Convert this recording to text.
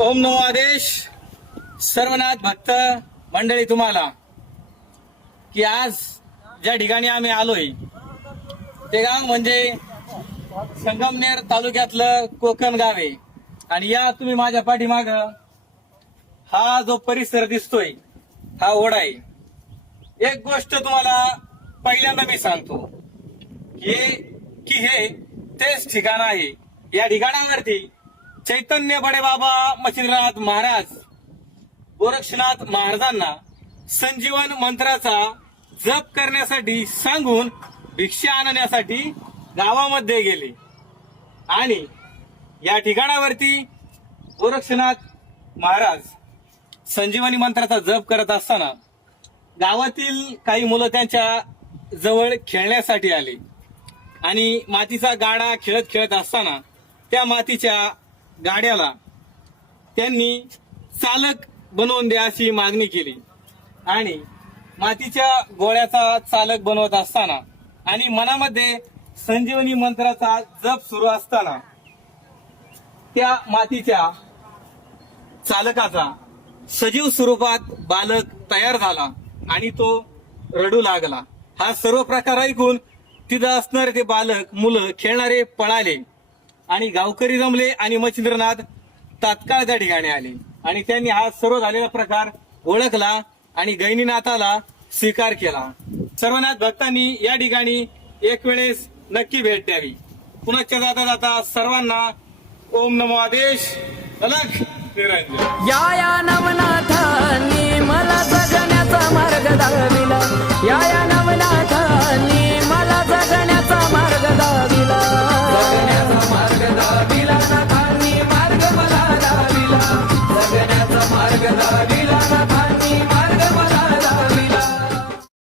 ओम नमो आदेश. सर्वनाथ भक्त मंडळी, तुम्हाला की आज ज्या ठिकाणी आम्ही आलोय ते गाव म्हणजे संगमनेर तालुक्यातलं कोकण गाव आहे. आणि या तुम्ही माझ्या पाठीमाग हा जो परिसर दिसतोय हा ओढा आहे. एक गोष्ट तुम्हाला पहिल्यांदा मी सांगतो की हे तेच ठिकाण आहे. या ठिकाणावरती चैतन्य बडे बाबा मच्छिंद्रनाथ महाराज गोरक्षनाथ महाराजांना संजीवन मंत्राचा जप करण्यासाठी सांगून भिक्षा आणण्यासाठी गावामध्ये गेले. आणि या ठिकाणावरती गोरक्षनाथ महाराज संजीवनी मंत्राचा जप करत असताना गावातील काही मुलं त्यांच्या जवळ खेळण्यासाठी आले. आणि मातीचा गाडा खेळत खेळत असताना त्या मातीच्या गाड्याला त्यांनी चालक बनवून द्या अशी मागणी केली. आणि मातीच्या गोळ्याचा चालक बनवत असताना आणि मनामध्ये संजीवनी मंत्राचा जप सुरू असताना त्या मातीच्या चालकाचा सजीव स्वरूपात बालक तयार झाला आणि तो रडू लागला. हा सर्व प्रकार ऐकून तिथं असणारे ते बालक मुलं खेळणारे पळाले आणि गावकरी जमले आणि मच्छिंद्रनाथ तात्काळ त्या ठिकाणी आले. आणि त्यांनी हा सर्व झालेला प्रकार ओळखला आणि गैनीनाथाला स्वीकार केला. सर्वनाथ भक्तांनी या ठिकाणी एक वेळेस नक्की भेट द्यावी. पुनश्च जाता जाता सर्वांना ओम नमो आदेश. अलख निरंजन. या नवनाथांनी मला जगण्याचा मार्ग दाखविला. या